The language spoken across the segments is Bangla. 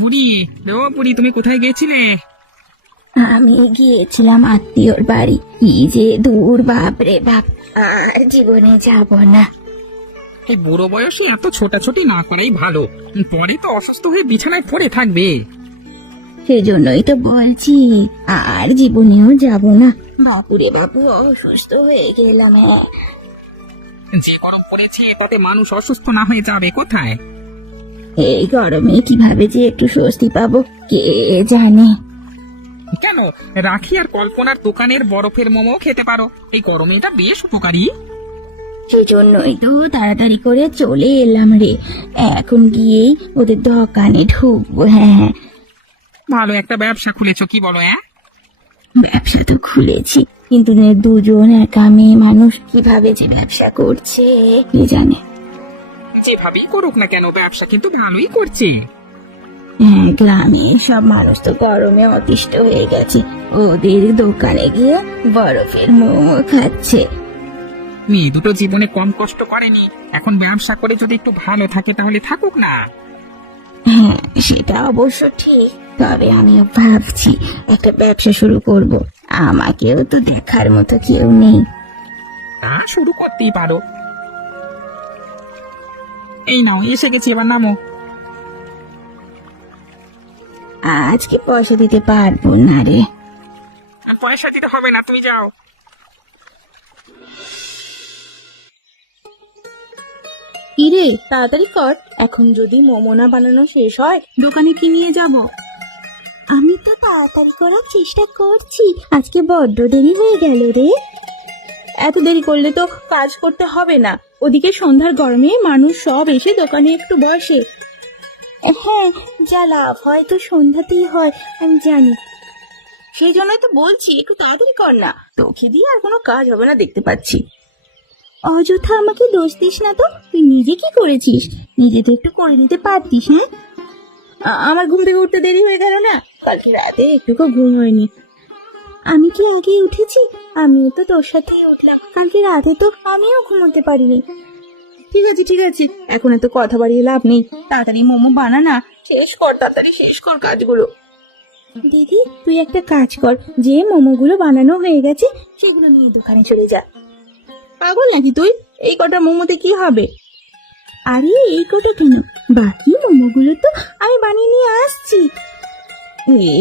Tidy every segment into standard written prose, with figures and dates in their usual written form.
বুড়ি, ও বুড়ি, তুমি কোথায় গেছিলে? আমি গিয়েছিলাম আত্মীয়র বাড়ি। কি যে দূর, বাপরে বাপ, আর জীবনে যাব না। এই বুড়ো বয়সে এত ছোটাছুটি না করেই ভালো, পরে তো অসুস্থ হয়ে বিছানায় পড়ে থাকবে। সেজন্যই তো বলছি, আর জীবনেও যাব না। বাপুরে বাপু, অসুস্থ হয়ে গেলাম। যে গরম পড়েছে তাতে মানুষ অসুস্থ না হয়ে যাবে কোথায়? এই গরমে কিভাবে যে একটু স্বস্তি পাবো কে জানে। কেন, রাখি আর কল্পনার দোকানের বরফের মোমো খেতে পারো, এই গরমে এটা বেশ উপকারী। সেজন্যই তো তাড়াতাড়ি করে চলে এলাম রে। এখন গিয়েই ওদের দোকানে ঢুকবো। হ্যাঁ, ভালো একটা ব্যবসা খুলেছো, কি বলো? ব্যবসা তো খুলেছি, কিন্তু দুজন একা মেয়ে মানুষ কিভাবে যে ব্যবসা করছে কে জানে। যেভাবেই করুক না কেন, ব্যবসা কিন্তু ভালোই করছে। হ্যাঁ, গ্রামের সব মানুষ তো গরমে অতিষ্ঠ হয়ে গেছে, ওদের দোকানে গিয়ে বরফের মোমো খাচ্ছে। মেয়ে দুটো জীবনে কম কষ্ট করেনি, এখন ব্যবসা করে যদি একটু ভালো থাকে তাহলে থাকুক না। হ্যাঁ, সেটা অবশ্য ঠিক, তবে আমিও ভাবছি একটা ব্যবসা শুরু করব। আমাকেও তো দেখার মতো কেউ নেই। তা শুরু করতেই পারো। এই নাও, এসে গেছি, এবার নামো। আজকে পয়সা দিতে পারবো না রে। পয়সা দিতে হবে না, তুমি যাও। কিরে, তাড়াতাড়ি কর, এখন যদি মোমো না বানানো শেষ হয় দোকানে কি নিয়ে যাব? আমি তো তাড়াতাড়ি করার চেষ্টা করছি, আজকে বড্ড দেরি হয়ে গেল রে। এত দেরি করলে তো কাজ করতে হবে না, ওদিকে সন্ধ্যার গরমে মানুষ সব এসে দোকানে একটু বসে। হ্যাঁ, যা লাভ হয় তো সন্ধ্যাতেই হয়, আমি জানি। সেই জন্যই তো বলছি একটু তাড়াতাড়ি কর না, তোকে দিয়ে আর কোনো কাজ হবে না দেখতে পাচ্ছি। অযথা আমাকে দোষ দিস না তো, তুই নিজে কি করেছিস? নিজে তো একটু করে দিতে পারতিস। হ্যাঁ, আমার ঘুম থেকে উঠতে দেরি হয়ে গেল না, কালকে রাতে একটুকু ঘুম হয়নি। আমি কি আগে উঠেছি? আমিও তো তোর সাথেই উঠলাম, কালকে রাতে তো আমিও ঘুমোতে পারিনি। ঠিক আছে ঠিক আছে, এখন এত কথা বাড়িয়ে লাভ নেই, তাড়াতাড়ি মোমো বানা না, শেষ কর, তাড়াতাড়ি শেষ কর কাজগুলো। দিদি, তুই একটা কাজ কর, যে মোমোগুলো বানানো হয়ে গেছে সেগুলো নিয়ে দোকানে চলে যা। পাগল নাকি তুই? এই কটা মোমোতে কি হবে? আরে এই কটা কেন, বাকি মোমোগুলো তো আমি বানিয়ে নিয়ে আসছি।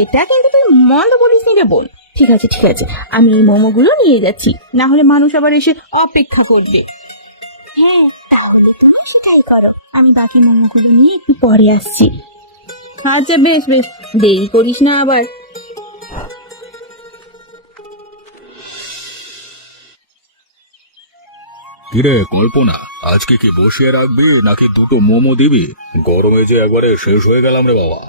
এটা কিন্তু তুই মন্দ বলিস নি রে বোন। ঠিক আছে ঠিক আছে, আমি এই মোমোগুলো নিয়ে যাচ্ছি, না হলে মানুষ আবার এসে অপেক্ষা করবে। হ্যাঁ, তাহলে তুমি সেটাই করো, আমি বাকি মোমোগুলো নিয়ে একটু পরে আসছি। আচ্ছা বেশ বেশ, দেরি করিস না আবার। কিরে কল্পনা, আজকে কি বসিয়ে রাখবি নাকি দুটো মোমো দিবি? গরমে যে একবারে শেষ হয়ে গেলাম রে বাবা।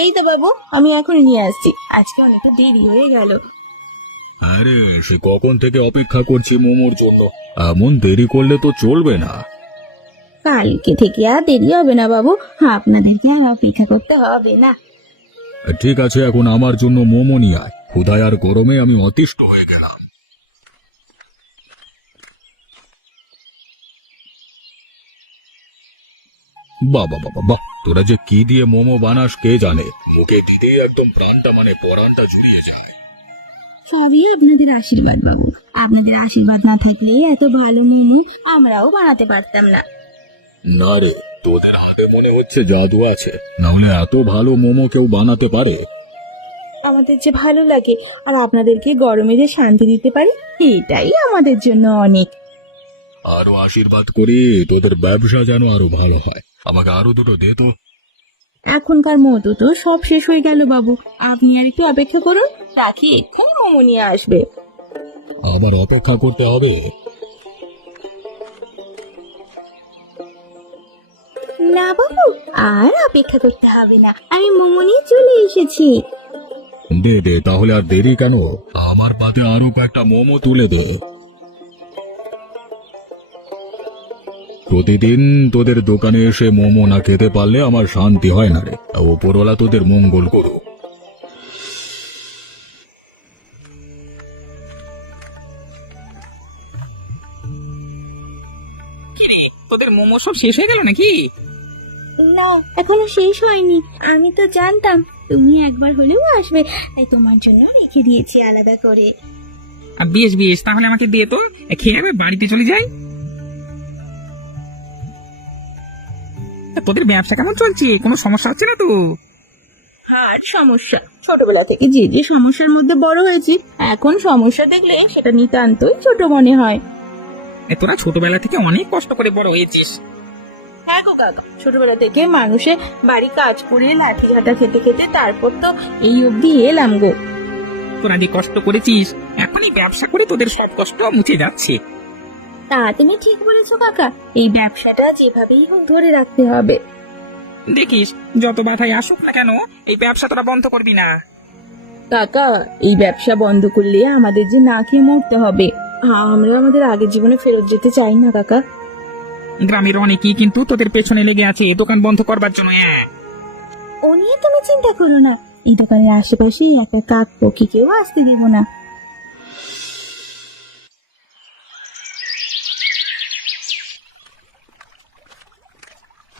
এই তো বাবু, আমি এখনই নিয়ে আসছি, আজকে অনেকটা দেরি হয়ে গেল। আরে সে কখন থেকে অপেক্ষা করছি মোমোর জন্য, এমন দেরি করলে তো চলবে না। কালকে থেকে আর দেরি হবে না বাবু, আপনাদেরকে আর অপেক্ষা করতে হবে না। ঠিক আছে, এখন আমার জন্য মোমো নিয়ে আয়, ক্ষুধায় আর গরমে আমি অতিষ্ঠ হয়ে গেলাম। বাবা বাবা বাহ, তোরা যে কি দিয়ে মোমো বানাস কে জানে, মুখে দিতেই একদম প্রাণটা মানে পরানটা জুড়িয়ে যায়। সবই আপনাদের আশীর্বাদ বাবু, আপনাদের আশীর্বাদ না থাকলে এত ভালো মোমো আমরাও বানাতে পারতাম না। না রে, তোদের হাতে মনে হচ্ছে জাদু আছে, না হলে এত ভালো মোমো কেউ বানাতে পারে? আমাদের যে ভালো লাগে আর আপনাদেরকে গরমে যে শান্তি দিতে পারি, এটাই আমাদের জন্য অনেক। আরো আশীর্বাদ করি তোদের ব্যবসা যেন আরো ভালো হয়, আমাকে আরো দুটো দে তো। এখনকার মতো তো সব শেষ হয়ে গেল বাবু, আপনি আর একটু অপেক্ষা করুন, রাখি এক্ষুনি মোমো নিয়ে আসবে। আবার অপেক্ষা করতে হবে? না বাবু, আর অপেক্ষা করতে হবে না, আমি মোমো নিয়ে চলে এসেছি। দে দে, তাহলে আর দেরি কেন, আমার পাতে আরো কয়েকটা মোমো তুলে দে। প্রতিদিন তোদের দোকানে এসে মোমো না খেতে পারলে আমার শান্তি হয় না রে, ওপরওয়ালা তোদের মঙ্গল করুক। কিরে, তোদের মোমো সব শেষ হয়ে গেল নাকি? না, এখনো শেষ হয়নি। আমি তো জানতাম তুমি একবার হলেও আসবে, তাই তোমার জন্য রেখে দিয়েছি আলাদা করে। আর বেশ বেশ, তাহলে আমাকে দিয়ে তো খেয়ে আমি বাড়িতে চলে যাই। তা তোদের ব্যবসা কেমন চলছে? কোনো সমস্যা হচ্ছে না তো? আর সমস্যা, ছোটবেলা থেকে যে যে সমস্যার মধ্যে বড় হয়েছি, এখন সমস্যা দেখলে সেটা নিতান্তই ছোট মনে হয়। তোরা ছোটবেলা থেকে অনেক কষ্ট করে বড় হয়েছিস। হ্যাঁ গো কাকা, ছোটবেলা থেকে মানুষে বাড়ি কাজ করে লাঠি ঝাঁটা খেতে খেতে তারপর তো এই অবধি এলাম গো। তোরা যে কষ্ট করেছিস, এখনই ব্যবসা করে তোদের সব কষ্ট মুছে যাচ্ছে। তা তুমি ঠিক বলেছো কাকা, এই ব্যবসাটা যেভাবেই হোক ধরে রাখতে হবে। দেখিস, যত বাধাই আসুক না কেন, এই ব্যবসা তোরা বন্ধ করবি না। কাকা, এই ব্যবসা বন্ধ করলে আমাদের যে না খেয়ে মরতে হবে। আমরা আমাদের আগের জীবনে ফেরত যেতে চাই না কাকা। গ্রামের অনেকেই কিন্তু তোদের পেছনে লেগে আছে দোকান বন্ধ করবার জন্য। হ্যাঁ, ও নিয়ে তুমি চিন্তা করো না, এই দোকানের আশেপাশে একটা কাক পক্ষীকেও আসতে দেব না।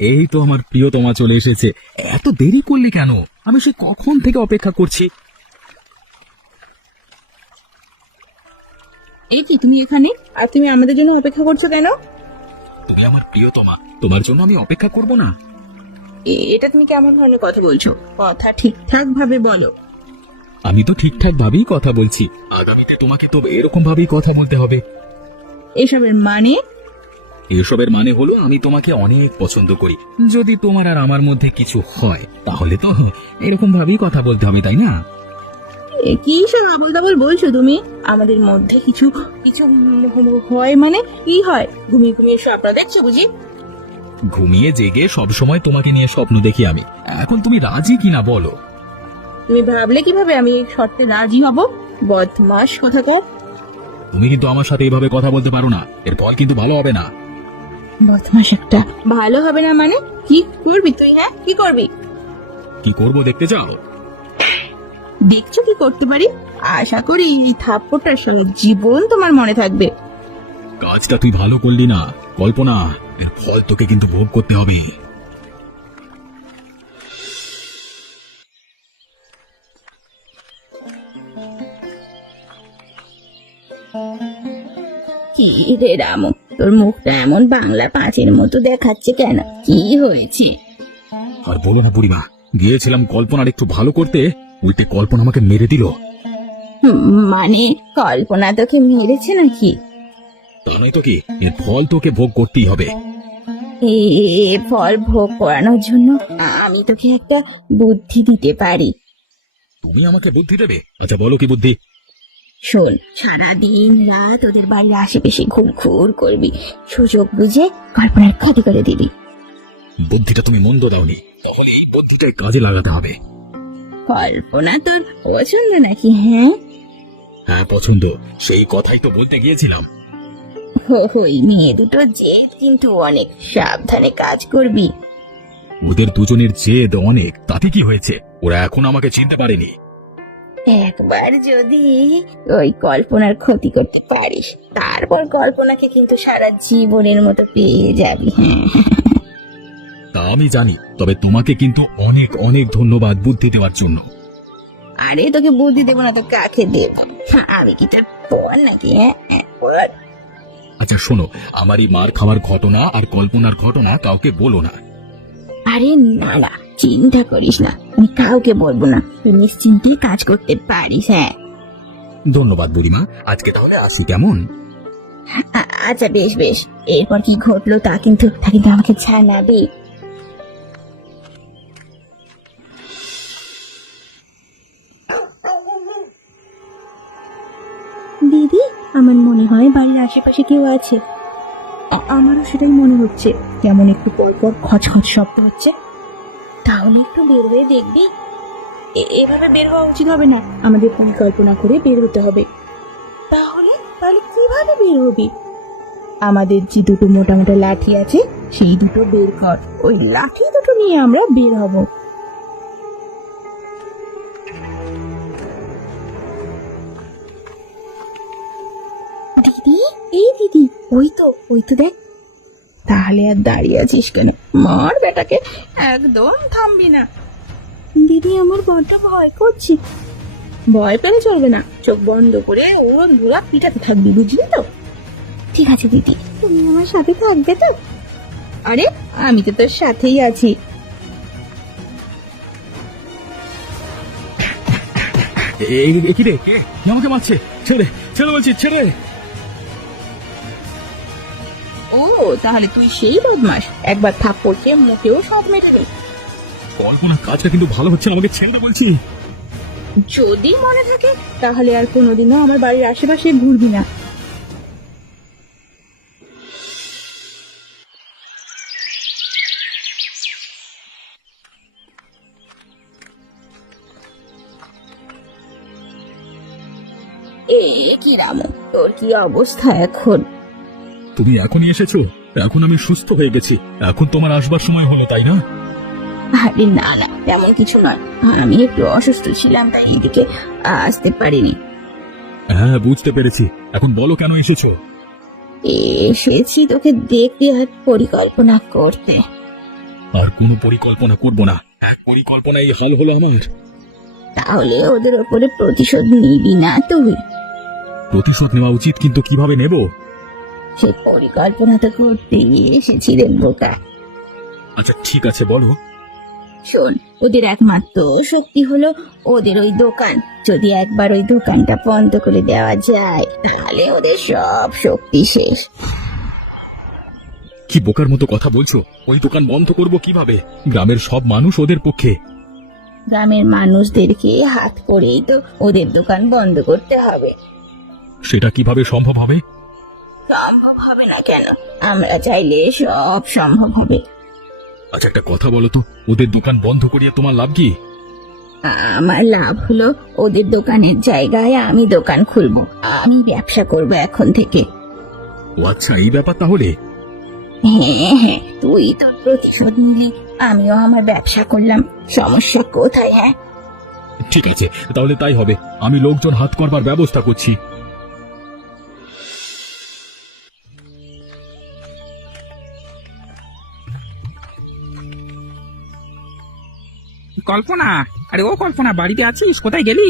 এই তো আমার প্রিয়তমা চলে এসেছে। এত দেরি করলি কেন? আমি সে কখন থেকে অপেক্ষা করছি। এই কি তুমি এখানে, আর তুমি আমাদের জন্য অপেক্ষা করছো কেন? তুমি আমার প্রিয়তমা, তোমার জন্য আমি অপেক্ষা করব না? এটা তুমি কেমন ধরনের কথা বলছো? কথা ঠিকঠাক ভাবে বলো। আমি তো ঠিকঠাক ভাবেই কথা বলছি। আগামীতে তোমাকে তো এরকম ভাবেই কথা বলতে হবে। এসবের মানে? এসবের মানে হলো আমি তোমাকে অনেক পছন্দ করি। যদি তোমার আর আমার মধ্যে কিছু হয়, তাহলে তো এরকম ভাবেই কথা বলতে হবে, তাই না? কি সব আবল তাবল বলছো তুমি? আমাদের মধ্যে কিছু কিছু হয় মানে কি হয়? ঘুমিয়ে ঘুমিয়ে স্বপ্ন দেখছো বুঝি? ঘুমিয়ে জেগে সব সময় তোমাকে নিয়ে স্বপ্ন দেখি আমি। এখন তুমি রাজি কিনা বলো? তুমি ভাবলে কিভাবে আমি এই শর্তে রাজি হব? বদমাস কোথাকার। তুমি কিন্তু আমার সাথে এইভাবে কথা বলতে পারো না, এর ফল কিন্তু ভালো হবে না। বদমাস একটা। ভালো হবে না মানে? কি করবি তুই? হ্যাঁ, কি করবি? কি করব দেখতে চাও? দেখছো কি করতে পারি? আশা করি এই থাপ্পড়টা সারা জীবন তোমার মনে থাকবে। কাজটা তুই ভালো করলি না কল্পনা, এর ফল তোকে কিন্তু ভোগ করতে হবে। কি রে রামু, তোর মুখটা এমন বাংলা পাঁচের মতো দেখাচ্ছে কেন? কি হয়েছে? আর বলো না বুড়িমা, গিয়েছিলাম কল্পনার একটু ভালো করতে, উল্টে কল্পনা আমাকে মেরে দিল। মানে কল্পনা তোকে মেরেছে নাকি? তা নয় তো কি, এর ফল তোকে ভোগ করতেই হবে। এ ফল ভোগ করানোর জন্য আমি তোকে একটা বুদ্ধি দিতে পারি। তুমি আমাকে বুদ্ধি দেবে? আচ্ছা বলো কি বুদ্ধি? শোন, সারাদিন রাত ওদের বাড়ির আশেপাশে ঘুরঘুর করবি, সুযোগ বুঝে কল্পনার ক্ষতি করে দিবি। বুদ্ধিটা তুমি মন্দ দাওনি, তাহলে এই বুদ্ধিটাই কাজে লাগাতে হবে। কল্পনা তোর পছন্দ নাকি? হ্যাঁ হ্যাঁ পছন্দ, সেই কথাই তো বলতে গিয়েছিলাম। ওই মেয়ে দুটো জেদ কিন্তু অনেক, সাবধানে কাজ করবি। ওদের দুজনের জেদ অনেক, তাতে কি হয়েছে? ওরা এখন আমাকে চিনতে পারেনি। একবার যদি ওই কল্পনার ক্ষতি করতে পারিস, তারপর কল্পনাকে কিন্তু সারা জীবনের মতো পেয়ে যাবি। তা আমি জানি, তবে তোমাকে কিন্তু অনেক অনেক ধন্যবাদ বুদ্ধি দেওয়ার জন্য। আরে তোকে বুদ্ধি দেবো না তো কাকে দেব? আমি কি তার পর নাকি? পর। আচ্ছা শোনো, আমার এই মার খাওয়ার ঘটনা আর কল্পনার ঘটনা কাউকে বলো না। আরে না না, চিন্তা করিস না, আমি কাউকে বলবো না, তুই নিশ্চিন্তে কাজ করতে পারিস। হ্যাঁ ধন্যবাদ বুড়িমা, আজকে তাহলে আসি কেমন? আচ্ছা বেশ বেশ, এরপর কি ঘটলো তা কিন্তু আমাকে জানাবি। দিদি, আমার মনে হয় বাড়ির আশেপাশে কেউ আছে। আমারও সেটাই মনে হচ্ছে, কেমন একটু পর পর খচখচ শব্দ হচ্ছে। তাহলে একটু বের হয়ে দেখবি। এভাবে বের হওয়া উচিত হবে না, আমাদের পরিকল্পনা করে বের হতে হবে। তাহলে তাহলে কিভাবে বের হবি? আমাদের যে দুটো মোটা মোটা লাঠি আছে, সেই দুটো বের কর। ওই লাঠি দুটো নিয়ে আমরা বের হব। দিদি, এই দিদি, ওই তো দেখ। তাহলে আর দাঁড়িয়ে আছিস কেন, মার বেটাকে, একদম থামবি না। দিদি আমার বড্ড ভয় করছি। ভয় পেলে চলবে না, চোখ বন্ধ করে ওরম ধরা পিটাতে থাকবি, বুঝলি তো? ঠিক আছে দিদি, তুমি আমার সাথে থাকবে তো? আরে আমি তো তোর সাথেই আছি। কি রে, কে আমাকে মারছে? ছেড়ে ছেড়ে বলছি, ছেড়ে। ও তাহলে তুই সেই বদমাস, একবার থাপ্পড় খেয়ে মুখেও সব মেটালি। কল্পনা, কাজটা কিন্তু ভালো হচ্ছে না, আমাকে ছেড়ে বলছি। যদি মনে থাকে তাহলে আর কোনোদিনও আমার বাড়ির আশেপাশে ঘুরবি না। এ কি রামু, তোর কি অবস্থা এখন? তুমি এখনই এসেছো? এখন আমি সুস্থ হয়ে গেছি, এখন তোমার আসবার সময় হলো, তাই না? আরে না না, তেমন কিছু নয়, আমি একটু অসুস্থ ছিলাম তাই এদিকে আসতে পারিনি। হ্যাঁ, বুঝতে পেরেছি। এখন বলো কেন এসেছো? এসেছি তোকে দেখতে আর পরিকল্পনা করতে। আর কোনো পরিকল্পনা করব না, এক পরিকল্পনাই হাল হলো আমার। তাহলে ওদের ওপরে প্রতিশোধ নিবি না তুই? প্রতিশোধ নেওয়া উচিত, কিন্তু কিভাবে নেব? সেই পরিকল্পনা তো করতেই এসেছি রে বোকা। আচ্ছা ঠিক আছে, বলো। শোন, ওদের একমাত্র শক্তি হলো ওদের ওই দোকান। যদি একবার ওই দোকানটা বন্ধ করে দেওয়া যায় তাহলে ওদের সব শক্তি শেষ। কি বোকার মতো কথা বলছো? ওই দোকান বন্ধ করব কিভাবে? গ্রামের সব মানুষ ওদের পক্ষে। গ্রামের মানুষদেরকে হাত করেই তো ওদের দোকান বন্ধ করতে হবে। সেটা কিভাবে সম্ভব হবে? সম্ভব হবে না কেন? আমরা চাইলে সব সম্ভব হবে। আচ্ছা একটা কথা বলো তো, ওদের দোকান বন্ধ করিয়ে তোমার লাভ কি? আমার লাভ হলো ওদের দোকানের জায়গায় আমি দোকান খুলবো, আমি ব্যবসা করব এখন থেকে। ও আচ্ছা, এই ব্যাপার তাহলে। হ্যাঁ হ্যাঁ, তুই তোর প্রতিশোধ নিলি, আমিও আমার ব্যবসা করলাম, সমস্যা কোথায়? হ্যাঁ ঠিক আছে, তাহলে তাই হবে। আমি লোকজন হাত করবার ব্যবস্থা করছি। কল্পনা, আরে ও কল্পনা, বাড়িতে আছিস? কোথায় গেলি?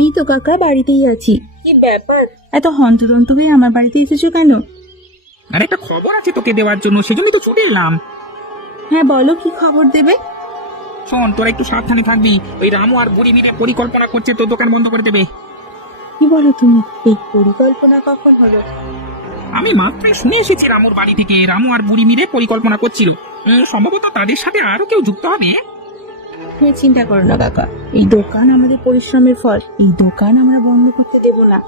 এই তো কাকা, বাড়িতেই আছি। কি ব্যাপার, এত হন্তদন্ত হয়ে আমার বাড়িতে এসেছো কেন? আরে একটা খবর আছে তোকে দেওয়ার জন্য, সেজন্যই তো ছুটে এলাম। হ্যাঁ বলো, কি খবর দেবে? শোন, তোরা একটু সাবধানে থাকবি। ওই রামু আর বুড়ি মিলে পরিকল্পনা করছে তোর দোকান বন্ধ করে দেবে। কি বলো তুমি? এই পরিকল্পনা কখন হলো? আমি মাত্রই শুনে এসেছি রামুর বাড়ি থেকে। রামু আর বুড়ি মিলে পরিকল্পনা করছিল। সম্ভবত তাদের সাথে আরো কেউ যুক্ত হবে। তুমি চিন্তা করো না কাকা, এই দোকান আমাদের পরিশ্রমের ফল, এই দোকান আমরা বন্ধ করতে দেব না।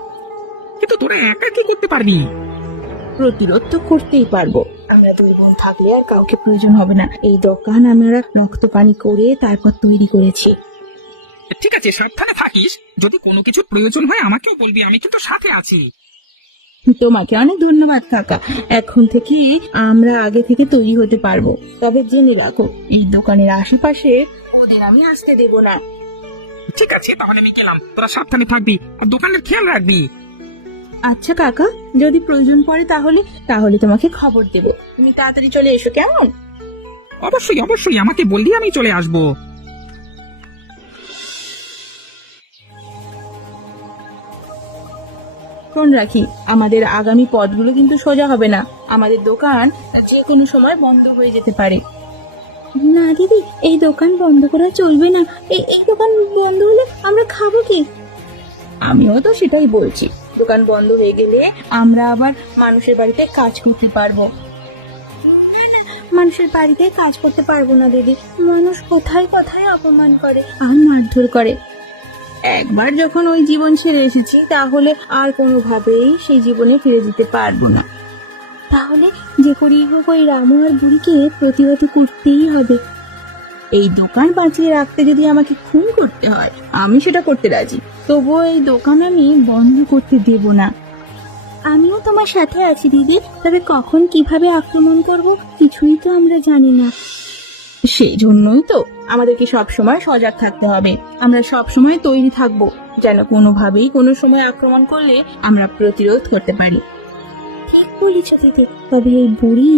কিন্তু তোরা একা কি করতে পারবি? প্রতিরোধ তো করতেই পারবো, আমরা দুই বোন থাকলে আর কাউকে প্রয়োজন হবে না। এই দোকান আমরা রক্ত পানি করে তারপর তৈরি করেছি। ঠিক আছে, সাবধানে থাকিস। যদি কোনো কিছু প্রয়োজন হয় আমাকেও বলবি, আমি কিন্তু সাথে আছি। তোমাকে অনেক ধন্যবাদ কাকা, এখন থেকে আমরা আগে থেকে তৈরি হতে পারবো। তবে জেনে রাখো, এই দোকানের আশেপাশে ওদের আমি আসতে দেব না। ঠিক আছে, তাহলে আমি গেলাম। তোরা সাবধানে থাকবি আর দোকানের খেয়াল রাখবি। আচ্ছা কাকা, যদি প্রয়োজন পড়ে তাহলে তোমাকে খবর দেব। তুমি তাড়াতাড়ি চলে এসো, কেমন? অবশ্যই অবশ্যই, আমাকে বললি আমি চলে আসবো। ফোন রাখি, আমাদের আগামী পথগুলো কিন্তু সোজা হবে না। আমাদের দোকান যে কোনো সময় বন্ধ হয়ে যেতে পারে। না দিদি, এই দোকান বন্ধ করা চলবে না। এই দোকান বন্ধ হলে আমরা খাবো কি? আমিও তো সেটাই বলছি, দোকান বন্ধ হয়ে গেলে আমরা আবার মানুষের বাড়িতে কাজ করতে পারবো। মানুষের বাড়িতে কাজ করতে পারবো না দিদি, মানুষ কোথায় কোথায় অপমান করে আর মারধর করে। একবার যখন ওই জীবন ছেড়ে এসেছি তাহলে আর কোনোভাবেই সেই জীবনে ফিরে যেতে পারবো না। তাহলে যে করেই হোক ওই রামু আর বুড়িকে প্রতিহত করতেই হবে। এই দোকান বাঁচিয়ে রাখতে যদি আমাকে খুন করতে হয় আমি সেটা করতে রাজি, তবুও এই দোকান আমি বন্ধ করতে দেব না। আমিও তোমার সাথে আছি দিদি, তবে কখন কিভাবে আক্রমণ করব কিছুই তো আমরা জানি না। সেই জন্যই তো আমাদেরকে সব সময় সজাগ থাকতে হবে। আমরা সব সময় তৈরি থাকবো, যেন কোনোভাবেই কোনো সময় আক্রমণ করলে আমরা প্রতিরোধ করতে পারি। ঠিক বলেছ দিদি, তবে এই বুড়ি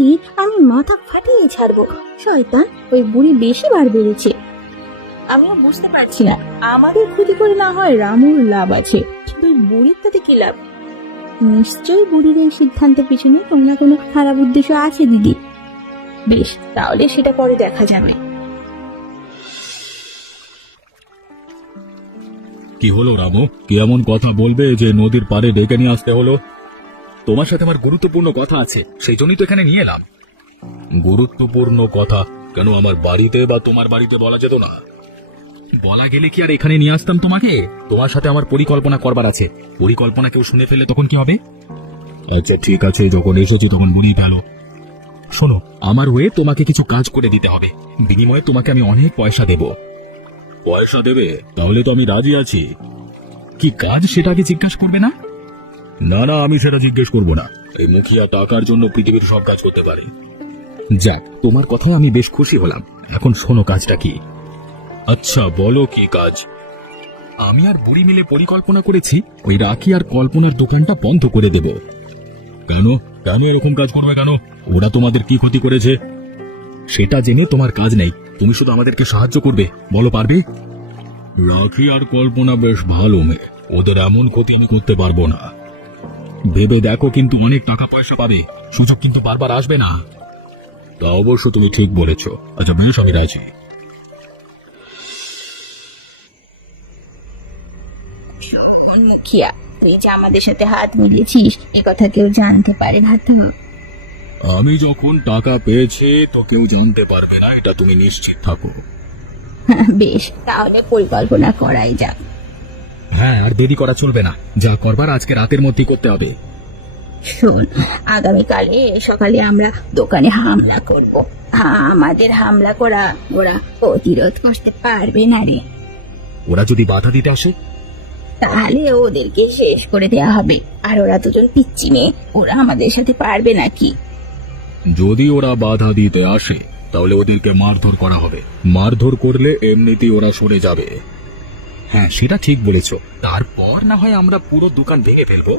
আমি মাথা ফাটিয়ে ছাড়বো। শয়তান, ওই বুড়ি বেশি বার বেড়েছে। আমিও বুঝতে পারছি না, আমাদের ক্ষতি করে না হয় রামুর লাভ আছে, কিন্তু ওই বুড়ির তাতে কি লাভ? নিশ্চয়ই বুড়ির এই সিদ্ধান্তের পিছনে কোনো না কোনো খারাপ উদ্দেশ্য আছে দিদি। বেশ, তাহলে সেটা পরে দেখা যাবে। কি হলো রামু, কি এমন কথা বলবে যে নদীর পাড়ে ডেকে নিয়ে আসতে হলো? তোমার সাথে আমার গুরুত্বপূর্ণ কথা আছে, সেই জন্যই তো এখানে নিয়ে এলাম। গুরুত্বপূর্ণ কথা? কেন আমার বাড়িতে বা তোমার বাড়িতে বলা যেত না? বলা গেলে কি আর এখানে নিয়ে আসতাম তোমাকে? তোমার সাথে আমার পরিকল্পনা করবার আছে। পরিকল্পনা কেউ শুনে ফেলে তখন কি হবে? আচ্ছা ঠিক আছে, যখন এসেছি তখন বলেই ফেলো। শোনো, আমার হয়ে তোমাকে কিছু কাজ করে দিতে হবে, বিনিময়ে তোমাকে আমি অনেক পয়সা দেব। পয়সা দেবে? তাহলে তো আমি রাজি আছি। কি কাজ সেটা আগে জিজ্ঞাসা করবে না? না না, আমি সেটা জিজ্ঞেস করব না। এই মুখিয়া টাকার জন্য পৃথিবীর সব কাজ করতে পারে। যাক, তোমার কথায় আমি বেশ খুশি হলাম। এখন শোনো কাজটা কি। আচ্ছা বলো, কি কাজ? আমি আর বুড়ি মিলে পরিকল্পনা করেছি ওই রাখি আর কল্পনার দোকানটা বন্ধ করে দেব। কেন কেন এরকম কাজ করবে কেন? ওরা তোমাদের কি ক্ষতি করেছে? সেটা জেনে তোমার কাজ নেই, তুমি শুধু আমাদেরকে সাহায্য করবে। বলো, পারবে? রাখি আর কল্পনা বেশ ভালো মেয়ে, ওদের এমন ক্ষতি আমি করতে পারবো না। ভেবে দেখো, কিন্তু অনেক টাকা পয়সা পাবে, সুযোগ কিন্তু বারবার আসবে না। তা অবশ্য তুমি ঠিক বলেছ। আচ্ছা বেশ, আমি রাজি। মুখিয়া, তুই যে আমাদের সাথে হাত মিলিয়েছিস এ কথা কেউ জানতে পারে ভাতা? আমি যখন টাকা পেয়েছি তো কেউ জানতে পারবে না, এটা তুমি নিশ্চিত থাকো। বেশ, তাহলে পরিকল্পনা করাই যাক। হ্যাঁ, আর দেরি করা চলবে না, যা করবার আজকে রাতের মধ্যেই করতে হবে। শোন, আগামীকালে সকালে আমরা দোকানে হামলা করব। আমাদের হামলা করা ওরা প্রতিরোধ করতে পারবে না রে। ওরা যদি বাধা দিতে আসে? তাহলে ওদেরকে শেষ করে দেয়া হবে। আর ওরা দুজন পিচ্চি মেয়ে, ওরা আমাদের সাথে পারবে নাকি? যদি ওরা বাধা দিতে আসে তাহলে ওদেরকে মারধর করা হবে। মারধর করলে এমনিতেই ওরা সরে যাবে। হ্যাঁ, সেটা ঠিক বলেছ। তারপর না হয় আমরা পুরো দোকান ভেঙে ফেলবো।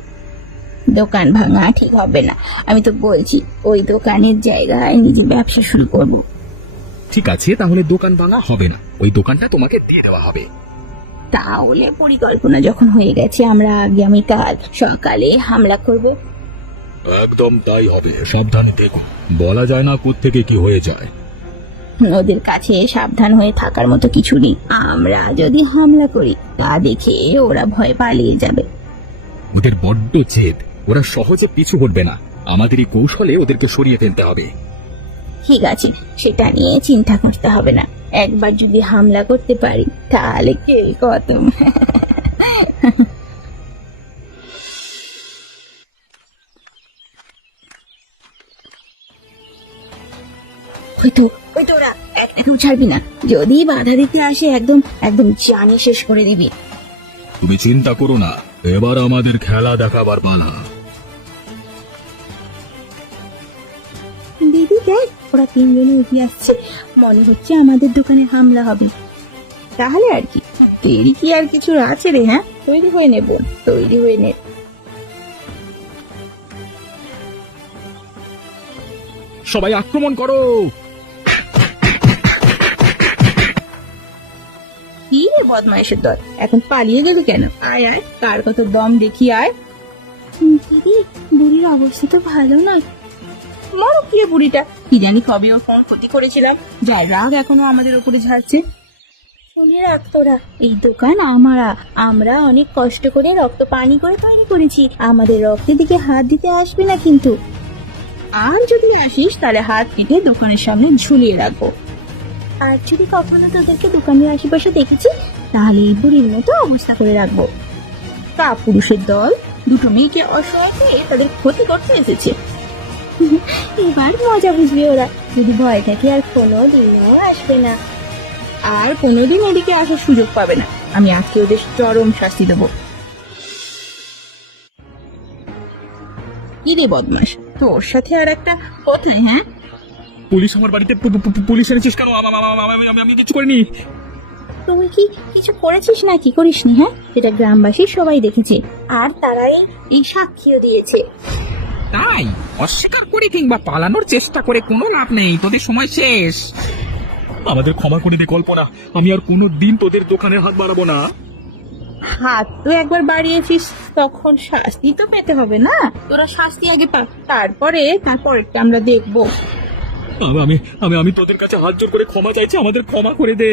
দোকান ভাঙা ঠিক হবে না, আমি তো বলছি ওই দোকানের জায়গায় নিজের ব্যবসা শুরু করব। ঠিক আছে, তাহলে দোকান ভাঙা হবে না, ওই দোকানটা তোমাকে দিয়ে দেওয়া হবে। তাহলে পরিকল্পনা যখন হয়ে গেছে, আমরা আগামীকাল সকালে হামলা করব। একদম তাই হবে, সাবধানে দেখো, বলা যায় না কোত্থেকে কি হয়ে যায়। ওদের কাছে সাবধান হয়ে থাকার মতো কিছু নেই। আমরা যদি হামলা করি তা দেখে ওরা ভয় পালিয়ে যাবে। ওদের বড্ড জেদ, ওরা সহজে পিছু হটবে না। আমাদের এই কৌশলে ওদেরকে সরিয়ে ফেলতে হবে। ঠিক আছে, সেটা নিয়ে চিন্তা করতে হবে না। একবার যদি হামলা করতে পারি তাহলে কে কত। ওই তো ওরা, একটাকেও ছাড়বি না। যদি বাধা দিতে আসে একদম একদম জানি শেষ করে দিবি। তুমি চিন্তা করো না, এবার আমাদের খেলা দেখাবার পালা। দিদি দেখ, ওরা তিনজনে উঠে আসছে, মনে হচ্ছে আমাদের দোকানে হামলা হবে। তাহলে আর কি, দেরি কি আর কিছু আছে রে? হ্যাঁ, তৈরি হয়ে নেব, তৈরি হয়ে নে। সবাই আক্রমণ করো! কি রে বদমাইশের দল, এখন পালিয়ে যাবে কেন? আয় আয়, কার কত দম দেখি আয়। দিদি, বুড়ির অবস্থা তো ভালো নয়। মরো কি রে বুড়িটা, কি জানি কবে ওর কোন ক্ষতি করেছিলাম, যার রাগ এখনো আমাদের উপরে ঝাড়ছে। শুনে রাখ তোরা, এই দোকান আমরা অনেক কষ্ট করে রক্ত পানি করে তৈরি করেছি। আমাদের রক্তের দিকে হাত দিতে আসবে না কিন্তু। আর যদি আসিস তাহলে হাত কেটে দোকানের সামনে ঝুলিয়ে রাখবো। আর যদি কখনো তোদেরকে দোকানের আশেপাশে দেখেছি তাহলে এই বুড়ির মতো অবস্থা করে রাখবো। তা পুরুষের দল দুটো মেয়েকে অসহায় পেয়ে তাদের ক্ষতি করতে এসেছে। এবার মজা বুঝবে ওরা, যদি ভয় থাকে আর কোনোদিনও আসবে না, আর কোনোদিন এদিকে আসার সুযোগ পাবে না। আমি আজকে ওদের চরম শাস্তি দেবো। কি রে বদমাস, তোর সাথে আর একটা কোথায়? হ্যাঁ, পুলিশ আমার বাড়িতে, পুলিশ এনেছিস কেন? আমি কিছু করিনি। তুই কি কিছু করেছিস না কি করিসনি? হ্যাঁ, সেটা গ্রামবাসী সবাই দেখেছে, আর তারাই এই সাক্ষীও দিয়েছে। তাই অস্বীকার করে কিংবা পালানোর চেষ্টা করে কোনো লাভ নেই, তোদের সময় শেষ। আমাদের ক্ষমা করে দে কল্পনা, আমি আর কোনো দিন তোদের দোকানে হাত বাড়াবো না। হাত তো একবার বাড়িয়েছিস, তখন শাস্তি তো পেতে হবে না? তোরা শাস্তি আগে পা, তারপরেরটা আমরা দেখবো। আমি আমি আমি তোদের কাছে হাত জোর করে ক্ষমা চাইছি, আমাদের ক্ষমা করে দে।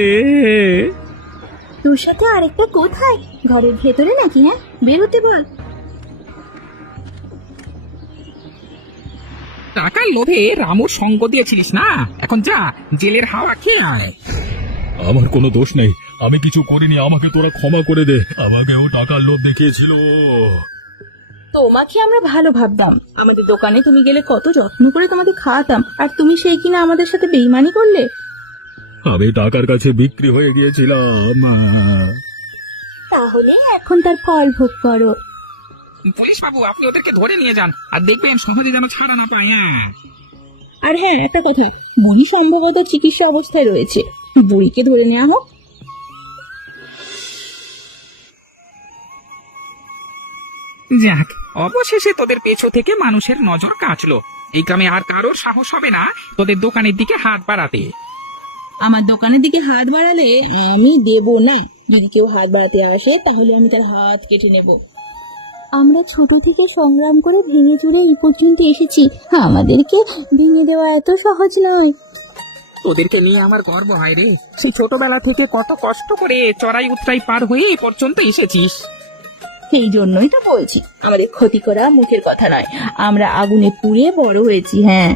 তোর সাথে আরেকটা কোথায়? ঘরের ভেতরে নাকি? হ্যাঁ, বেরোতে বল। টাকার লোভে রামুর সঙ্গ দিয়েছিলিস না, এখন যা জেলের হাওয়া খেয়ে আয়। আমার কোনো দোষ নেই, আমি কিছু করিনি, আমাকে তোরা ক্ষমা করে দে। আমাকেও টাকার লোভ দেখিয়েছিল। তোমাকে আমরা ভালো ভাবতাম, আমাদের দোকানে তুমি গেলে কত যত্ন করে তোমাকে খাওয়াতাম, আর তুমি সেই কিনা আমাদের সাথে বেইমানি করলে। আমি টাকার কাছে বিক্রি হয়ে গিয়েছিলাম। তাহলে এখন তার ফল ভোগ করো। পুলিশ বাবু, আপনি ওদেরকে ধরে নিয়ে যান, আর দেখবেন সহজে যেন ছাড়া না পায়। হ্যাঁ, আর হ্যাঁ, একটা কথা, বুড়ি সম্ভবত চিকিৎসা অবস্থায় রয়েছে, বুড়িকে ধরে নেওয়া হোক। যাক, অবশেষে তোদের পেছু থেকে মানুষের নজর কাটলো। এই গ্রামে আর কারোর সাহস হবে না তোদের দোকানের দিকে হাত বাড়াতে। আমার দোকানের দিকে হাত বাড়ালে আমি দেব না। যদি কেউ হাত বাড়াতে আসে তাহলে আমি তার হাত কেটে নেব। আমরা ছোট থেকে সংগ্রাম করে ভেঙে চুরে এই পর্যন্ত এসেছি, আমাদেরকে ভেঙে দেওয়া এত সহজ নয়। তোদেরকে নিয়ে আমার গর্ব হয় রে। সেই ছোটবেলা থেকে কত কষ্ট করে চড়াই উতরাই পার হয়ে এ পর্যন্ত এসেছিস। সেই জন্যই তো বলছি, আমাদের ক্ষতি করা মুখের কথা নয়, আমরা আগুনে পুড়ে বড় হয়েছি। হ্যাঁ,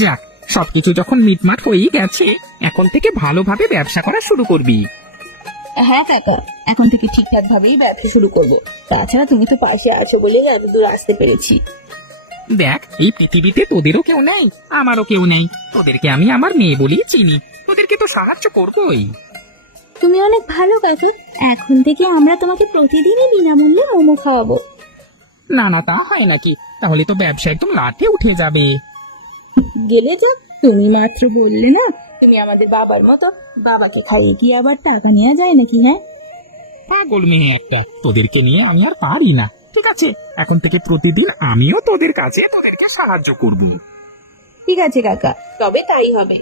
যাক, সবকিছু যখন মিটমাট হয়েই গেছে, এখন থেকে ভালোভাবে ব্যবসা করা শুরু করবি। হ্যাঁ কাকা, এখন থেকে ঠিকঠাক ভাবেই ব্যবসা শুরু করব। তাছাড়া তুমি তো পাশে আছো বলেই এতদূর আসতে পেরেছি। দেখ, এই পৃথিবীতে তোদেরও কেউ নেই, আমারও কেউ নেই। তোদেরকে আমি আমার মেয়ে বলেই চিনি, তোদেরকে তো সাহায্য করবোই। তুমি অনেক ভালো কাকা, এখন থেকে আমরা তোমাকে প্রতিদিনই বিনামূল্যে মোমো খাওয়াবো। না না, তা হয় নাকি? তাহলে তো ব্যবসা একদম লাটে উঠে যাবে। গেলে যাক, তুমি মাত্র বললে না তুমি আমাদের বাবার মতো, বাবাকে খাইয়ে কি আবার টাকা নেওয়া যায় নাকি? হ্যাঁ, পাগল মেয়ে একটা, তোদেরকে নিয়ে আমি আর পারি না। ঠিক আছে, এখন থেকে প্রতিদিন আমিও তোদের কাছে তোদেরকে সাহায্য করব। ঠিক আছে কাকা, তবে তাই হবে।